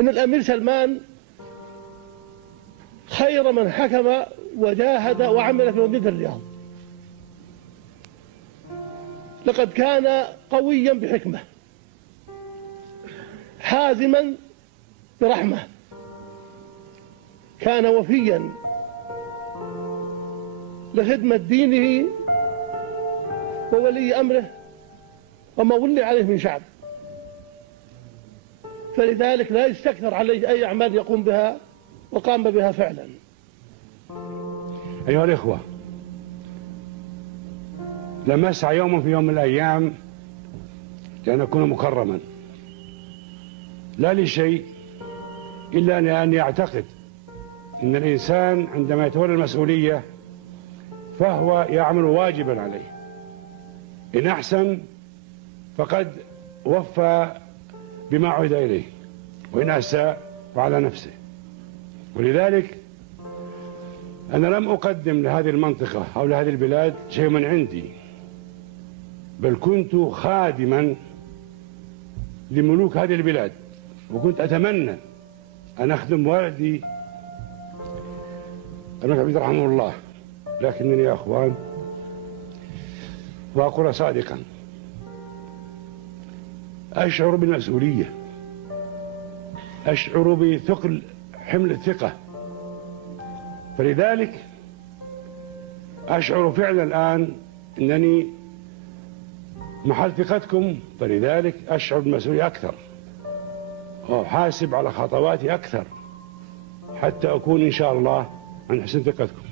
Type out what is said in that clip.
أن الأمير سلمان خير من حكم وجاهد وعمل في مدينة الرياض. لقد كان قويا بحكمة، حازما برحمة، كان وفيا لخدمة دينه وولي أمره وما ولي عليه من شعب، فلذلك لا يستكثر عليه أي أعمال يقوم بها وقام بها فعلا. أيها الإخوة، لم أسعى يوم في يوم من الأيام لأن أكون مكرما، لا لشيء إلا لأني أعتقد أن الإنسان عندما يتولى المسؤولية فهو يعمل واجبا عليه، إن أحسن فقد وفى بما عهد إليه، وإن أساء فعلى نفسه. ولذلك أنا لم أقدم لهذه المنطقة أو لهذه البلاد شيء من عندي، بل كنت خادما لملوك هذه البلاد، وكنت أتمنى أن أخدم والدي الملك عبد رحمه الله. لكنني يا أخوان، وأقول صادقا، أشعر بالمسؤولية، أشعر بثقل حمل الثقة، فلذلك أشعر فعلا الآن أنني محل ثقتكم، فلذلك أشعر بالمسؤولية أكثر وأحاسب على خطواتي أكثر حتى أكون إن شاء الله عن حسن ثقتكم.